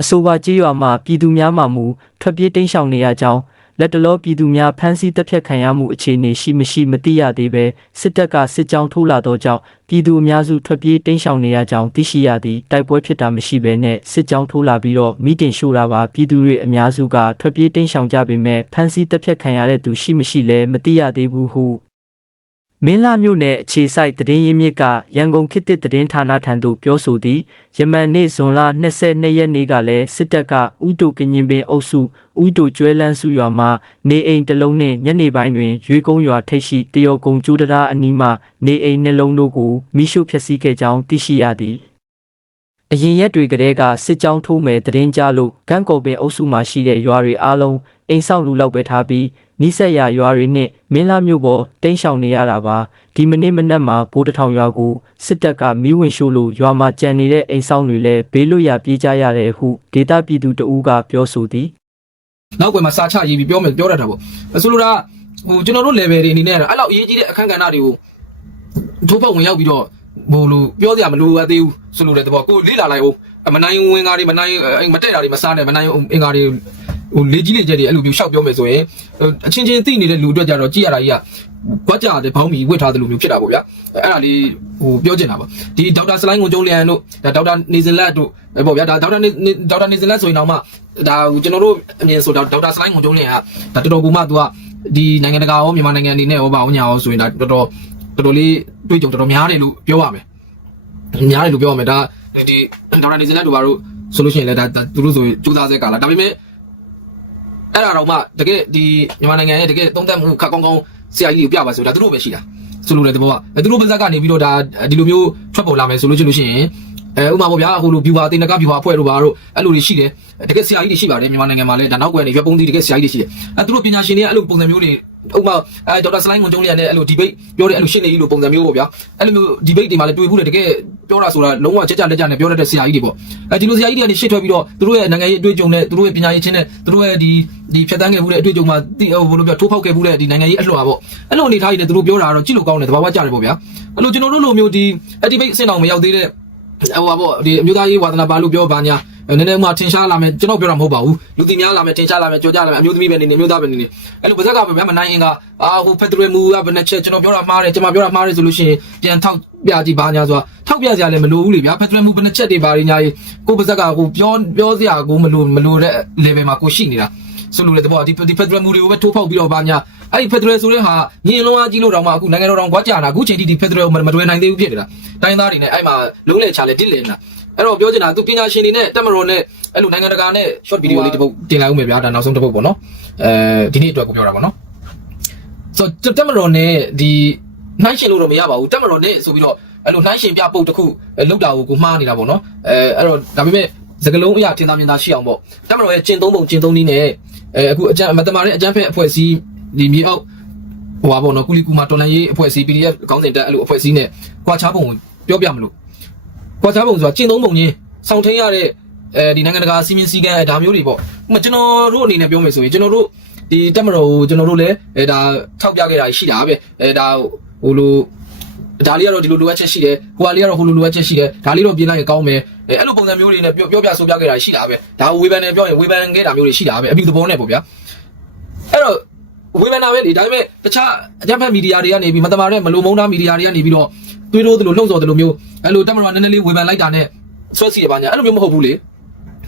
အဆိုပါကြေးရွာမှာပြည်သူများမှမူထွက်ပြေးတိမ်းရှောင်နေရကြောင်း လက်တလောပြည်သူများဖမ်းဆီးတပ်ဖြတ်ခံရမှုအခြေအနေရှိမရှိမသိရသေးပဲစစ်တပ်ကစစ်ကြောင်းထိုးလာသောကြောင့်ပြည်သူအများစုထွက်ပြေးတိမ်းရှောင်နေရကြောင်းသိရှိရသည်တိုက်ပွဲဖြစ်တာမရှိဘဲနဲ့စစ်ကြောင်းထိုးလာပြီးတော့မီတင်ရှို့တာပါပြည်သူတွေအများစုကထွက်ပြေးတိမ်းရှောင်ကြပေမဲ့ဖမ်းဆီးတပ်ဖြတ်ခံရတဲ့သူရှိမရှိလဲမသိရသေးဘူးဟု မင်းလာမြို့နယ်အခြေစိုက်သတင်းရင်းမြစ်ကရန်ကုန်ခေတ်သစ်သတင်းဌာနထံသို့ပြောဆိုသည်ယမန်နေ့ဇွန်လ22ရက်နေ့ကလည်းစစ်တပ်ကဥတုကညင်ပင်အုပ်စုဥတုကျွဲလန်းစုရွာမှနေအိမ်တစ်လုံးနှင့်ညနေပိုင်းတွင်ရွေကုန်းရွာထိပ်ရှိတရောကုံကျူးတရာအနီးမှနေအိမ်နှလုံးတို့ကိုမိရှုဖျက်ဆီးခဲ့ကြောင်းသိရှိရသည်အရင်ရက်တွေကတည်းကစစ်ကြောင်းထိုးမယ်တရင်ကြလို့ကန်းကော်ပင်အုပ်စုမှရှိတဲ့ရွာတွေအားလုံးအိမ်ဆောက်လူလောက်ပဲထားပြီး နီးစက်ရရွာတွေနဲ့မင်းလာမြို့ပေါ်တိမ်းရှောင်နေရတာပါဒီမနေ့မနက်မှာဘိုးတထောင်ရွာကိုစစ်တပ်ကမီးဝင်ရှို့လို့ရွာမှာကြံနေတဲ့အိမ်ဆောင်တွေလည်းဘေးလွတ်ရာပြေးကြရတယ်ဟုဒေတာပြည်သူတအူးကပြောဆိုသည်နောက်ကွယ်မှာစာချရေးပြီးပြောမယ်ပြောတတ်တာပေါ့ဆိုလိုတာဟိုကျွန်တော်တို့ level တွေအနေနဲ့အဲ့လောက်အရေးကြီးတဲ့အခန်းကဏ္ဍတွေကိုထိုးပေါက်ဝင်ရောက်ပြီးတော့ဟိုလိုပြောစရာမလိုအပ်သေးဘူးဆိုလိုတဲ့သဘောကိုလေးလာလိုက်အောင်မနိုင်ဝင်ကားတွေမနိုင်မတက်တာတွေမစားနဲ့မနိုင်အင်္ဂါတွေ ဟိုလေးကြီးလေးကျက်တွေအဲ့လိုမျိုးရှောက်ပြောမယ်ဆိုရင်အချင်းချင်းသိနေတဲ့လူအတွက်ကြတော့ကြည့်ရတာကြီးကကွက်ကြတဲ့ဘောင်းမီဝစ်ထားတဲ့လူမျိုးဖြစ်တာပေါ့ဗျာအဲ့ဒါလေးဟိုပြောချင်တာပေါ့ဒီဒေါက်တာစလိုင်းကိုကျုံးလျန်တို့ဒေါက်တာနေစင်လက်တို့ပေါ့ဗျာဒါဒေါက်တာနေဒေါက်တာနေစင်လက်ဆိုရင်တော့မှဒါကျွန်တော်တို့အမြင်ဆိုဒေါက်တာစလိုင်းကိုကျုံးလျန်ကဒါတော်တော်ကူမှ तू ကဒီနိုင်ငံတကာရောမြန်မာနိုင်ငံအနေနဲ့ရောပါအောင်ညာရောဆိုရင်ဒါတော်တော်တော်တော်လေးတွေးကြုံတော်တော်များတယ်လို့ပြောရမယ်များတယ်လို့ပြောရမယ်ဒါဒီဒေါက်တာနေစင်လက်တို့ဘာလို့ဆိုလို့ရှိရင်လည်းဒါသူတို့ဆိုစူးစမ်းစေကာလာဒါပေမဲ့ အဲ့ဒါတော့မှတကယ်ဒီမြန်မာနိုင်ငံရဲ့တကယ်သုံးသပ်မှုခက်ကောင်းကောင်းဆရာကြီးကိုပြပါဆိုတာသူတို့ပဲရှိတာဆိုလိုတဲ့သဘောကအဲသူတို့ပါဇက်ကနေပြီးတော့ဒါဒီလိုမျိုးထွက်ပေါ်လာမယ်ဆိုလို့ရှိလို့ရှိရင်အဲဥပမာပေါ့ဗျာဟိုလို viewer တင်နက viewer အဖွဲ့တို့ဘာတို့အဲ့လိုတွေရှိတယ်တကယ်ဆရာကြီးတွေရှိပါတယ်မြန်မာနိုင်ငံမှာလည်းဒါနောက်ကွယ်နေရွက်ပုံးသီးတကယ်ဆရာကြီးတွေရှိတယ်အဲသူတို့ပညာရှင်တွေကအဲ့လိုပုံစံမျိုးတွေ ဥပမာအဲဒေါက်တာစလိုင်းဝန်ကျုံးလေးနဲ့အဲ့လို debate ပြောတဲ့အဲ့လိုရှင်းနေကြီးလိုပုံစံမျိုးပေါ့ဗျာအဲ့လိုမျိုး debate တွေမှာလည်းတွေ့ဘူးတယ်တကယ်ပြောတာဆိုတာလုံးဝကြက်ကြလက်ကြနဲ့ပြောတတ်တဲ့ဆရာကြီးတွေပေါ့အဲဒီလိုဆရာကြီးတွေကနေရှေ့ထွက်ပြီးတော့သူတို့ရဲ့နိုင်ငံရေးအတွေ့အကြုံနဲ့သူတို့ရဲ့ပညာရေးချင်းနဲ့သူတို့ရဲ့ဒီဒီဖြတ်တန်းခဲ့မှုတဲ့အတွေ့အကြုံမှာတိဟိုဘယ်လိုပြောထိုးဖောက်ခဲ့မှုတဲ့ဒီနိုင်ငံရေးအလှော်ပေါ့အဲ့လိုအနေထားကြီးနဲ့သူတို့ပြောတာတော့ကြည့်လို့ကောင်းတယ်တဘာဝကြတယ်ပေါ့ဗျာအဲ့လိုကျွန်တော်တို့လိုမျိုးဒီ activate အဆင့်အောင်မရောက်သေးတဲ့ဟိုပါပေါ့ဒီအမျိုးသားရေးဝါသနာပါလို့ပြောပါညာ နည်းနည်းမှထင်ရှားလာမယ်ကျွန်တော်ပြောတာမဟုတ်ပါဘူးလူသိများလာမယ်ထင်ရှားလာမယ်ကြော်ကြလာမယ်အမျိုးသမီးပဲနေနေအမျိုးသားပဲနေနေအဲ့လိုပါဇက်ကပဲဗျာမနိုင်အင်ကအာဟိုဖက်ဒရယ်မူကဘယ်နဲ့ချက်ကျွန်တော်ပြောတာမှားတယ်ကျွန်မပြောတာမှားတယ်ဆိုလို့ရှိရင်ပြန်ထောက်ပြကြည့်ပါညာဆိုတာထောက်ပြကြလည်းမလိုဘူးလေဗျာဖက်ဒရယ်မူဘယ်နဲ့ချက်တွေပါရညာကြီးကိုပါဇက်ကကိုပြောပြောစရာကိုမလိုမလိုတဲ့ level မှာကိုရှိနေတာဆိုလို့လေတဘောဒီဒီဖက်ဒရယ်မူတွေကိုပဲထိုးဖောက်ပြီးတော့ပါညာအဲ့ဒီဖက်ဒရယ်ဆိုတဲ့ဟာညင်လုံးအားကြီးလို့တော့မှအခုနိုင်ငံတော်တော်ကွာကြာတာအခုချိန်ထိဒီဖက်ဒရယ်ကိုမတွယ်နိုင်သေးဘူးဖြစ်နေတာတိုင်းသားတွေနဲ့အဲ့မှာလုံးလေချလေတစ်လေနေတာ အဲ့တော့ပြောချင်တာသူပညာရှင်တွေနဲ့တက်မတော်နဲ့အဲ့လိုနိုင်ငံတကာနဲ့ short video လေးတစ်ပုတ်တင်လိုက်ဦးမယ်ဗျာဒါနောက်ဆုံးတစ်ပုတ်ပေါ့နော်အဲဒီနေ့အတွက်ကိုပြောတာပေါ့နော်ဆိုတော့တက်မတော်နဲ့ဒီနှိုင်းရှင်လို့တော့မရပါဘူးတက်မတော်နဲ့ဆိုပြီးတော့အဲ့လိုနှိုင်းရှင်ပြပုတ်တစ်ခုလောက်တာကိုကိုမှားနေတာပေါ့နော်အဲအဲ့တော့ဒါပေမဲ့စကလုံးအရာထင်သာမြင်သာရှိအောင်ပေါ့တက်မတော်ရဲ့ကျင့်သုံးပုံကျင့်သုံးနည်းနဲ့အဲအခုအကြံမတမာတဲ့အကြံဖက်အဖွဲ့အစည်းဒီမြေအောက်ဟိုပါပေါ့နော်ကုလီကူမာတော်လန်ရေးအဖွဲ့အစည်း PDF ခေါင်းစဉ်တက်အဲ့လိုအဖွဲ့အစည်းနဲ့ကွာခြားပုံကိုပြောပြမလို့ ကွာခြားပုံဆိုတာကျင့်သုံးပုံချင်းစောင့်ထင်းရတဲ့အဲဒီနိုင်ငံတကာစီမင်းစည်းကမ်းဒါမျိုးတွေပေါ့ဥပမာကျွန်တော်တို့အနေနဲ့ပြောမယ်ဆိုရင်ကျွန်တော်တို့ဒီတက်မတော်ကိုကျွန်တော်တို့လည်းအဲဒါထောက်ပြခဲ့တာရှိတာပဲအဲဒါဟိုလိုဒါလေးကတော့ဒီလိုလိုအပ်ချက်ရှိတယ်ဟိုဟာလေးကတော့ဟိုလိုလိုအပ်ချက်ရှိတယ်ဒါလေးတော့ပြင်လိုက်ရင်ကောင်းမယ်အဲအဲ့လိုပုံစံမျိုးတွေနဲ့ပြောပြောပြဆိုပြခဲ့တာရှိတာပဲဒါဝေဖန်နဲ့ပြောရင်ဝေဖန်ခဲ့တာမျိုးတွေရှိတာပဲအပြီးသဘောနဲ့ပေါ့ဗျာအဲ့တော့ဝေဖန်တာပဲလေဒါပေမဲ့တခြားအကြမ်းဖက်မီဒီယာတွေကနေပြီးမတမာတဲ့မလိုမုန်းသားမီဒီယာတွေကနေပြီးတော့ တွေးလို့သလိုလှုံ့ဆော်သလိုမျိုးအဲ့လိုတက်မတော်နည်းနည်းလေးဝေဖန်လိုက်တာနဲ့ဆွဲစီရပါညာအဲ့လိုမျိုးမဟုတ်ဘူးလေ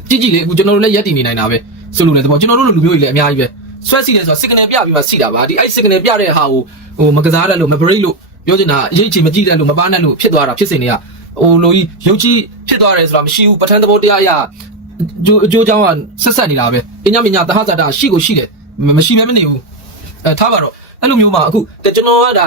ကြည့်ကြည့်လေအခုကျွန်တော်တို့လည်းရက်တည်နေနိုင်တာပဲဆိုလို့လေတဘောကျွန်တော်တို့လူမျိုးတွေလည်းအများကြီးပဲဆွဲစီတယ်ဆိုတာ signal ပြပြီးမှစီတာပါဒီအဲ့ signal ပြတဲ့ဟာကိုဟိုမကစားတတ်လို့မ break လို့ပြောချင်တာအရေးချေမကြည့်တတ်လို့မပါနဲ့လို့ဖြစ်သွားတာဖြစ်စင်တွေကဟိုလိုကြီးရုပ်ကြီးဖြစ်သွားတယ်ဆိုတာမရှိဘူးပဋ္ဌာန်းသဘောတရားအရာအကျိုးအကျိုးကြောင့်ကဆက်ဆက်နေတာပဲပညာမညာသဟဇာတာရှိကိုရှိတယ်မရှိဘဲမနေဘူးအဲထားပါတော့အဲ့လိုမျိုးမှာအခုကျွန်တော်ကဒါ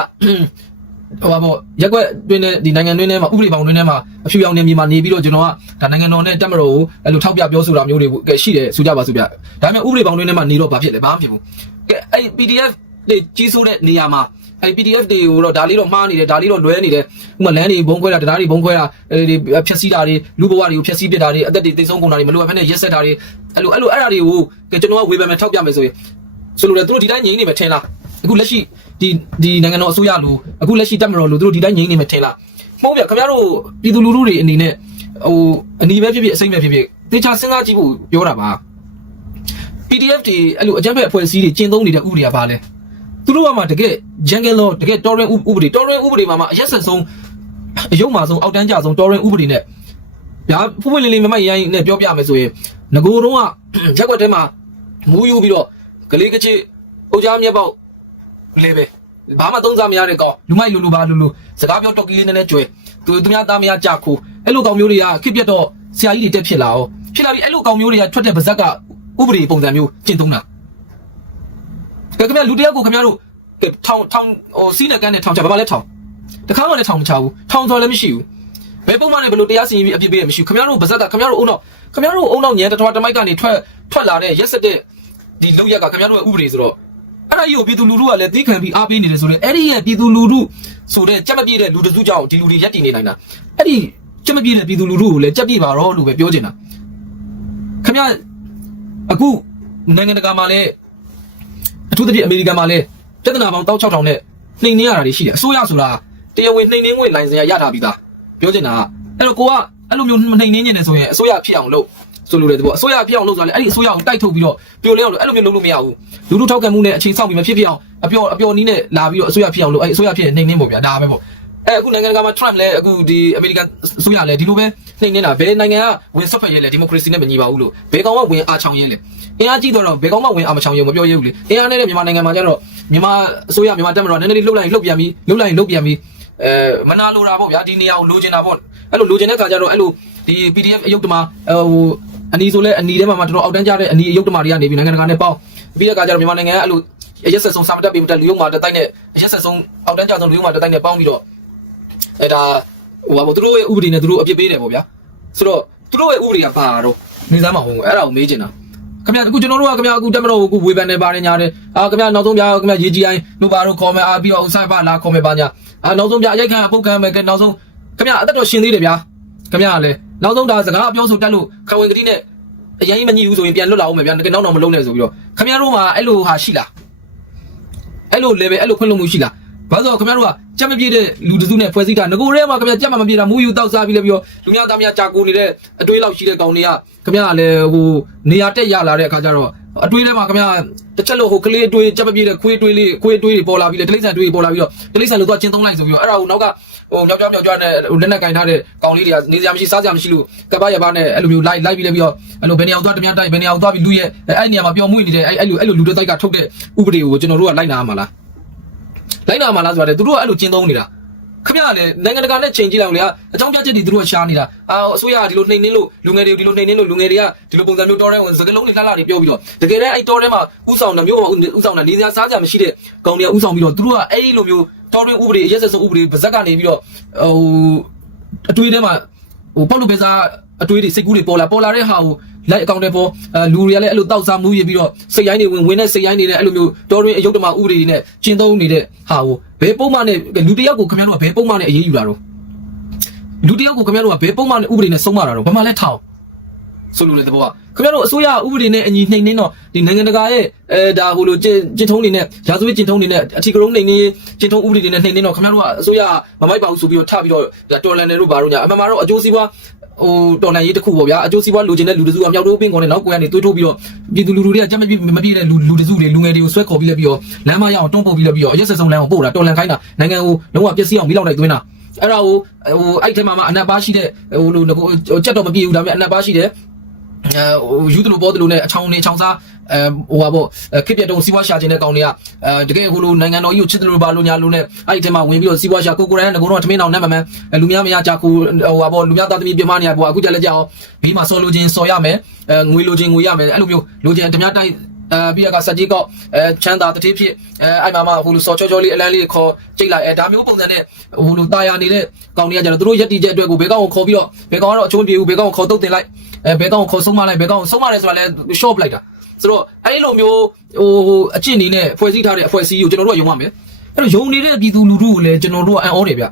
ဟိုပါပေါ့ရက်ွက်တွင်းနဲ့ဒီနိုင်ငံတွင်းထဲမှာဥပဒေပေါင်းတွင်းထဲမှာအဖြူရောင်နေမြေမှာနေပြီးတော့ကျွန်တော်ကဒါနိုင်ငံတော်နဲ့တက်မတော်ကိုအဲ့လိုထောက်ပြပြောဆိုတာမျိုးတွေကဲရှိတယ်ဆိုကြပါဆိုပြဒါပေမဲ့ဥပဒေပေါင်းတွင်းထဲမှာနေတော့ဘာဖြစ်လဲဘာမှဖြစ်ဘူးကဲအဲ့ PDF တွေကြီးစိုးတဲ့နေရာမှာအဲ့ PDF တွေကိုတော့ဒါလေးတော့မှားနေတယ်ဒါလေးတော့လွဲနေတယ်ဥပမာလမ်းတွေဘုံခွဲတာတရားတွေဘုံခွဲတာအဲဒီဖြက်စီးတာတွေလူဘဝတွေကိုဖြက်စီးပစ်တာတွေအသက်တွေသိဆုံးကုန်တာတွေမလိုအပ်ဘဲနဲ့ရက်ဆက်တာတွေအဲ့လိုအဲ့လိုအဲ့ဒါတွေကိုကဲကျွန်တော်ကဝေဖန်မယ်ထောက်ပြမယ်ဆိုရင်ဆိုလိုတယ်သူတို့ဒီတိုင်းငြိမ်းနေမယ်ထင်လား အခုလက်ရှိဒီဒီနိုင်ငံတော်အစိုးရလိုအခုလက်ရှိတက်မတော်လိုသူတို့ဒီတိုင်းငြိမ်းနေမယ်ထင်လားမဟုတ်ဗျခင်ဗျားတို့ပြည်သူလူထုတွေအနေနဲ့ဟိုအနီးပဲဖြစ်ဖြစ်အစိမ့်ပဲဖြစ်ဖြစ်တေချာစဉ်းစားကြည့်ဖို့ပြောတာပါ PDF တွေအဲ့လိုအကြမ်းဖက်အဖွဲ့အစည်းတွေကျင်းသုံးနေတဲ့ဥပဒေကဘာလဲသူတို့ကမှတကယ် jungle law တကယ် torrent ဥပဒေ torrent ဥပဒေမှာမှအရက်ဆက်ဆုံးအယုံမှာဆုံးအောက်တန်းကြဆုံး torrent ဥပဒေနဲ့ဗျာဖွင့်ဖွင့်လင်းလင်းမမတ်ရိုင်းနဲ့ပြောပြမယ်ဆိုရင်ငကိုတုံးကရက်ွက်ထဲမှာမူးယူပြီးတော့ဂလေးကချေအုတ်ကြားမြက်ပေါက် လေးပဲဘာမှသုံးစားမရတဲ့ကောင်လူမိုက်လူလူပါလူလူစကားပြောတော့ကလေးနည်းနည်းကြွယ်သူသူများသားမရကြခိုးအဲ့လိုကောင်မျိုးတွေကခစ်ပြတ်တော့ဆရာကြီးတွေတက်ဖြစ်လာအောင်ဖြစ်လာပြီးအဲ့လိုကောင်မျိုးတွေကထွက်တဲ့ဗဇက်ကဥပဒေပုံစံမျိုးကျင့်သုံးတာကဲခင်ဗျာလူတယောက်ကိုခင်ဗျားတို့ကဲထောင်ထောင်ဟိုစီးနဲ့ကန်းနဲ့ထောင်ချဘာမှလည်းထောင်တခါမှလည်းထောင်မချဘူးထောင်ဆိုလည်းမရှိဘူးဘယ်ပုံမှန်နဲ့ဘယ်လိုတရားစီရင်ပြီးအပြစ်ပေးရမရှိဘူးခင်ဗျားတို့ဗဇက်ကခင်ဗျားတို့အုံတော့ခင်ဗျားတို့အုံတော့ညံတထွားတမိုက်ကနေထွက်ထွက်လာတဲ့ရက်စက်တဲ့ဒီလောက်ရက်ကခင်ဗျားတို့ရဲ့ဥပဒေဆိုတော့ အဲ့ဒါကြီးကိုပြည်သူလူထုကလည်းသိခံပြီးအားပေးနေတယ်ဆိုရင်အဲ့ဒီရဲ့ပြည်သူလူထုဆိုတဲ့ကြက်မပြည့်တဲ့လူတစုကြောင့်ဒီလူတွေရက်တည်နေနိုင်တာအဲ့ဒီကြက်မပြည့်တဲ့ပြည်သူလူထုကိုလည်းကြက်ပြည့်ပါတော့လို့ပဲပြောချင်တာခင်ဗျအခုနိုင်ငံတကာမှာလည်းအထူးသဖြင့်အမေရိကန်မှာလည်းပြဿနာပေါင်း16000နဲ့နှိမ်နှင်းရတာတွေရှိတယ်အစိုးရဆိုတာတရားဝင်နှိမ်နှင်းခွင့်လိုင်စင်ရရထားပြီးသားပြောချင်တာကအဲ့တော့ကိုကအဲ့လိုမျိုးနှိမ်နှင်းနေတယ်ဆိုရင်အစိုးရဖြစ်အောင်လုပ် ဆိုလိုတယ်ပေါ့အစိုးရဖြစ်အောင်လုပ်ဆိုရင်အဲ့ဒီအစိုးရကိုတိုက်ထုတ်ပြီးတော့ပြိုလဲအောင်လို့အဲ့လိုမျိုးလုပ်လို့မရဘူးလူထုထောက်ခံမှုနဲ့အချိန်ဆောက်ပြီးမဖြစ်ဖြစ်အောင်အပျော်အပျော်နီးနဲ့လာပြီးတော့အစိုးရဖြစ်အောင်လုပ်အဲ့အစိုးရဖြစ်ရင်နှိမ်နှင်းပေါ့ဗျာဒါပဲပေါ့အဲ့အခုနိုင်ငံတကာမှာ Trump လည်းအခုဒီအမေရိကန်အစိုးရလည်းဒီလိုပဲနှိမ်နှင်းတာဘယ်နိုင်ငံကဝင်ဆွတ်ဖက်ရဲလဲဒီမိုကရေစီနဲ့မညီပါဘူးလို့ဘယ်ကောင်မှဝင်အားချောင်းရဲလဲအင်အားကြီးတော့ဘယ်ကောင်မှဝင်အားမချောင်းရဲမပြောရဲဘူးလေအင်အားနဲ့မြန်မာနိုင်ငံမှာကျတော့မြန်မာအစိုးရမြန်မာတက်မတော်နည်းနည်းလေးလှုပ်လိုက်ရင်လှုပ်ပြန်ပြီးလှုပ်လိုက်ရင်လှုပ်ပြန်ပြီးအဲမနာလိုတာပေါ့ဗျာဒီနေရာကိုလိုချင်တာပေါ့အဲ့လိုလိုချင်တဲ့ခါကျတော့အဲ့လိုဒီ PDF အယုတ်တမဟို အနီဆိုလဲအနီထဲမှာမှတော်တော်အောက်တန်းကြတဲ့အနီအယုတ်တမတွေကနေပြီးနိုင်ငံတကာနဲ့ပေါင်းပြီးတဲ့ခါကျတော့မြန်မာနိုင်ငံကအဲ့လိုအရက်ဆက်ဆုံးစာမတက်ပြီးမတက်လူယုံမှာတက်တိုက်နဲ့အရက်ဆက်ဆုံးအောက်တန်းကြဆုံးလူယုံမှာတက်တိုက်နဲ့ပေါင်းပြီးတော့အဲ့ဒါဟိုပါပေါ့သူတို့ရဲ့ဥပဒေနဲ့သူတို့အပြစ်ပေးတယ်ပေါ့ဗျာဆိုတော့သူတို့ရဲ့ဥပဒေကပါတော့နေသားမဟုတ်ဘူးအဲ့ဒါကိုမေးချင်တာခင်ဗျာအခုကျွန်တော်တို့ကခင်ဗျာအခုတက်မတော်ကိုဝေဖန်နေပါတယ်ညာတယ်အာခင်ဗျာနောက်ဆုံးဗျာခင်ဗျာရေးကြီးအိုင်းလို့ပါတော့ခေါ်မယ်အာပြီးတော့ဥဆိုင်ပါလာခေါ်မယ်ပါညာအာနောက်ဆုံးဗျာအရိုက်ခံအပုတ်ခံမယ်ကဲနောက်ဆုံးခင်ဗျာအသက်တော်ရှင်သေးတယ်ဗျာခင်ဗျာလည်း နောက်ဆုံးဒါစကားပြောဆိုတက်လို့ခဝင်ကတိနဲ့အရင်မညှိဘူးဆိုရင်ပြန်လွတ်လာအောင်မယ်ဗျာတကယ်နောက်တော့မလုံးနဲ့ဆိုပြီးတော့ခင်ဗျားတို့မှာအဲ့လိုဟာရှိလားအဲ့လို level အဲ့လိုခွင့်လွှတ်မှုရှိလားဘာလို့ခင်ဗျားတို့ကကြက်မပြည့်တဲ့လူတစုနဲ့ဖွဲ့စည်းတာငကိုရဲမှာခင်ဗျာကြက်မမပြည့်တာမူယူတောက်စားပြီးလည်းပြီးတော့လူများသားများကြာကိုနေတဲ့အတွေးလောက်ရှိတဲ့ကောင်တွေကခင်ဗျားကလည်းဟိုနေရာတက်ရလာတဲ့အခါကျတော့ အတွေးထဲမှာခင်ဗျာတစ်ချက်လို့ဟိုကလေးအတွေးကြက်မပြည့်တဲ့ခွေးတွေးလေးခွေးတွေးတွေပေါ်လာပြီးလေတိရစ္ဆာန်တွေးတွေပေါ်လာပြီးတော့တိရစ္ဆာန်လို့သွားကျင်းသုံးလိုက်ဆိုပြီးတော့အဲ့ဒါကိုနောက်ကဟိုမြောက်ကြောက်မြောက်ကြောက်နဲ့လက်နဲ့ကင်ထားတဲ့ကောင်လေးတွေကနေစရာမရှိစားစရာမရှိလို့ကပ္ပရပါနဲ့အဲ့လိုမျိုးလိုက်လိုက်ပြီးလည်းပြီးတော့အဲ့လိုဘယ်နေရာသွားတမန်တိုက်ဘယ်နေရာသွားပြီးလူရဲ့အဲ့နေရာမှာပျော်မွေ့နေတဲ့အဲ့အဲ့လိုအဲ့လိုလူတွေတိုက်ကထုတ်တဲ့ဥပဒေကိုကျွန်တော်တို့ကလိုက်နာရမှာလားလိုက်နာမှာလားဆိုတော့သူတို့ကအဲ့လိုကျင်းသုံးနေတာ ခမရလည်းနိုင်ငံတကာနဲ့ချိန်ကြည့်လိုက်အောင်လေအကြောင်းပြချက်တွေသူတို့ကရှားနေတာအာအစိုးရကဒီလိုနှိမ်နှင်းလို့လူငယ်တွေဒီလိုနှိမ်နှင်းလို့လူငယ်တွေကဒီလိုပုံစံမျိုးတော်တဲ့ဝင်စကလုံးတွေလှလှတွေပြောပြီးတော့တကယ်တမ်းအဲ့တော်ထဲမှာဥဆောင်တာမျိုးဥဆောင်တာနေစရာစားစရာမရှိတဲ့ကောင်တွေကဥဆောင်ပြီးတော့သူတို့ကအဲ့ဒီလိုမျိုးတော်တွင်ဥပဒေရက်စက်ဆုံးဥပဒေဗဇက်ကနေပြီးတော့ဟိုအတွေးထဲမှာဟိုပေါက်လို့ပဲစားအတွေးတွေစိတ်ကူးတွေပေါ်လာပေါ်လာတဲ့ဟာကိုလိုက်အကောင့်တွေပေါ်လူတွေကလည်းအဲ့လိုတောက်စားမှုရပြီးတော့စိတ်ရိုင်းတွေဝင်ဝင်တဲ့စိတ်ရိုင်းတွေနဲ့အဲ့လိုမျိုးတော်တွင်အယုတ်တမဥပဒေတွေနဲ့ကျင်းသုံးနေတဲ့ဟာကို ဘယ်ပုံမှန်နဲ့လူတယောက်ကိုခင်ဗျားတို့ကဘယ်ပုံမှန်နဲ့အရေးယူတာတော့လူတယောက်ကိုခင်ဗျားတို့ကဘယ်ပုံမှန်နဲ့ဥပဒေနဲ့ဆုံးမတာတော့ဘာမှလဲထောင် ဆိုလိုတဲ့သဘောကခင်ဗျားတို့အစိုးရဥပဒေနဲ့အညီနှိမ်နှင်းတော့ဒီနိုင်ငံတကာရဲ့အဲဒါဟိုလိုကျင့်ထုံးနေနဲ့ရာဇဝတ်ကျင့်ထုံးနေနဲ့အထီကရုံးနှိမ်နှင်းကျင့်ထုံးဥပဒေတွေနဲ့နှိမ်နှင်းတော့ခင်ဗျားတို့ကအစိုးရမမိုက်ပါဘူးဆိုပြီးတော့ထပြီးတော့တော်လန်တယ်လို့ဘာလို့ညာအမှန်မှာတော့အကျိုးစီးပွားဟိုတော်လန်ရေးတစ်ခုပေါ့ဗျာအကျိုးစီးပွားလိုချင်တဲ့လူတစုကမြောက်တိုးပင်ကုန်နဲ့နောက်ကိုရနေတွေးထိုးပြီးတော့ပြည်သူလူထုတွေကကြက်မပြည့်မပြည့်တဲ့လူလူတစုတွေလူငယ်တွေကိုဆွဲခေါ်ပြီးလဲပြီးတော့လမ်းမရအောင်တွန်းပို့ပြီးလဲပြီးတော့အရက်ဆက်ဆုံးလမ်းကိုပို့တာတော်လန်ခိုင်းတာနိုင်ငံကိုလုံးဝပျက်စီးအောင်မိလောက်လိုက်သွင်းတာအဲ့ဒါကိုဟိုအဲ့ထဲမှာမှအနက်ပါရှိတဲ့ဟိုလိုချက်တော့မပြည့်ဘူးဒါပေမဲ့အနက်ပါရှိတဲ့အဲ ဟိုယူတလို့ပေါ်တလို့နဲ့အချောင်းနေအချောင်းစားအဲဟိုပါပေါ့ခစ်ပြတ်တုံစီးပွားရှာခြင်းတဲ့ကောင်တွေကအဲတကယ်ဟိုလိုနိုင်ငံတော်ကြီးကိုချစ်တယ်လို့ပါလို့ညာလို့နဲ့အဲ့ဒီထဲမှာဝင်ပြီးတော့စီးပွားရှာကိုကိုရန်ငကိုတော့ထမင်းအောင်နဲ့မမန်လူများမရကြကိုဟိုပါပေါ့လူများသားသမီးပြမနေရပေါ့အခုကြလက်ကြအောင်ဘေးမှာစော်လိုခြင်းစော်ရမယ်အဲငွေလိုခြင်းငွေရမယ်အဲ့လိုမျိုးလိုခြင်းဓမြတိုက်အဲပြီးတော့ကစက်ကြီးကောက်အဲချမ်းသာတတိဖြစ်အဲအဲ့မှာမှဟိုလိုစော်ချောချောလေးအလန်းလေးခေါ်ကြိတ်လိုက်အဲဒါမျိုးပုံစံနဲ့ဟိုလိုတာယာနေတဲ့ကောင်တွေကကြတော့သူတို့ရက်တီချက်အတွက်ကိုဘယ်ကောင်ကိုခေါ်ပြီးတော့ဘယ်ကောင်ကတော့အချိုးပြေဘူးဘယ်ကောင်ကိုခေါ်တုတ်တင်လိုက်အဲဘယ်ကောင်ကိုခေါ်ဆုံးမလိုက်ဘယ်ကောင်ကိုဆုံးမလဲဆိုတာလဲ short လိုက်တာဆိုတော့အဲ့ဒီလိုမျိုးဟိုအကျင့်နေနဲ့ဖွဲ့စည်းထားတဲ့အဖွဲ့အစည်းကိုကျွန်တော်တို့ကယုံရမယ်အဲ့တော့ယုံနေတဲ့ပြည်သူလူထုကိုလည်းကျွန်တော်တို့ကအံ့ဩတယ်ဗျ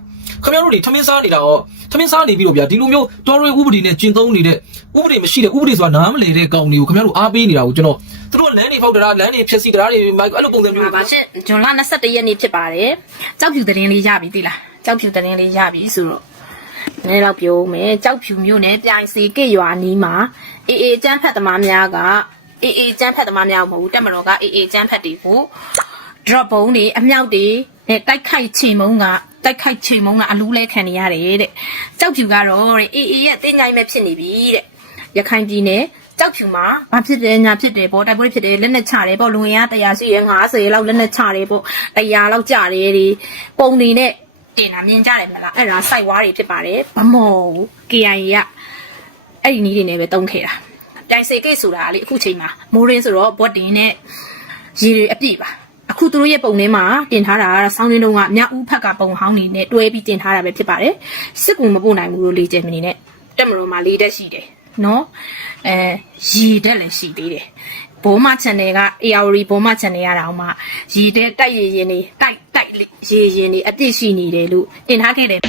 ခင်ဗျားတို့တွေထမင်းစားနေတာရောထမင်းစားနေပြီးတော့ဗျာဒီလိုမျိုးတော်ရွေဥပဒေနဲ့ကျင့်သုံးနေတဲ့ဥပဒေမရှိတဲ့ဥပဒေဆိုတာနားမလည်တဲ့ကောင်တွေကိုခင်ဗျားတို့အားပေးနေတာကိုကျွန်တော်သူတို့လမ်းတွေဖောက်တာလမ်းတွေဖြက်စီတာတွေမိုက်အဲ့လိုပုံစံမျိုးပါရှင့်ဂျွန်လ21ရက်နေ့ဖြစ်ပါတယ်ကြောက်ဖြူသတင်းလေးရပြီသိလားကြောက်ဖြူသတင်းလေးရပြီဆိုတော့ နည်းတော့ပြောမယ်ကြောက်ဖြူမျိုးနဲ့ပြိုင်စီကစ်ရွာနီးမှာအေးအေးကျန်းဖတ်သမားများကအေးအေးကျန်းဖတ်သမားများမဟုတ်ဘူးတက်မတော်ကအေးအေးကျန်းဖတ်တွေကို drop ဘုံတွေအမြောက်တွေနဲ့တိုက်ခိုက်ချေမုံကတိုက်ခိုက်ချေမုံကအလူးလဲခံနေရတယ်တဲ့ကြောက်ဖြူကတော့တဲ့အေးအေးရဲ့တင်းကြိုင်မဲ့ဖြစ်နေပြီတဲ့ရခိုင်ပြည်နယ်ကြောက်ဖြူမှာဘာဖြစ်တယ်ညာဖြစ်တယ်ပေါ့တိုက်ပွဲဖြစ်တယ်လက်နဲ့ချတယ်ပေါ့လူငယ်က100ရှိရ50လောက်လက်နဲ့ချတယ်ပေါ့100လောက်ကြတယ်ဒီပုံတွေနဲ့ တင်တာမြင်ကြတယ်မလားအဲ့ဒါစိုက်ဝါးတွေဖြစ်ပါတယ်ဗမော်ဘူး KIA ကအဲ့ဒီနီးတွေနဲ့ပဲတုံးခဲ့တာတိုင်စေကိတ်ဆိုတာလေအခုချိန်မှာမိုးရင်းဆိုတော့ဘော့တင်နဲ့ရေတွေအပြည့်ပါအခုသူတို့ရဲ့ပုံထဲမှာတင်ထားတာကဆောင်းရင်းတုံးကမြဦးဖက်ကပုံဟောင်းနေနဲ့တွဲပြီးတင်ထားတာပဲဖြစ်ပါတယ်စစ်ကူမပို့နိုင်ဘူးလို့လေကျမနေနဲ့တက်မတော်မှာလေးတက်ရှိတယ်နော်အဲရေတက်လည်းရှိသေးတယ် ဘိုးမ channel က ARD ဘိုးမ channel ရတာအောင်မှရည်တဲ့တိုက်ရည်ရင်နေတိုက်တိုက်ရေရင်နေအပြစ်ရှိနေတယ်လို့တင်ထားခဲ့တယ်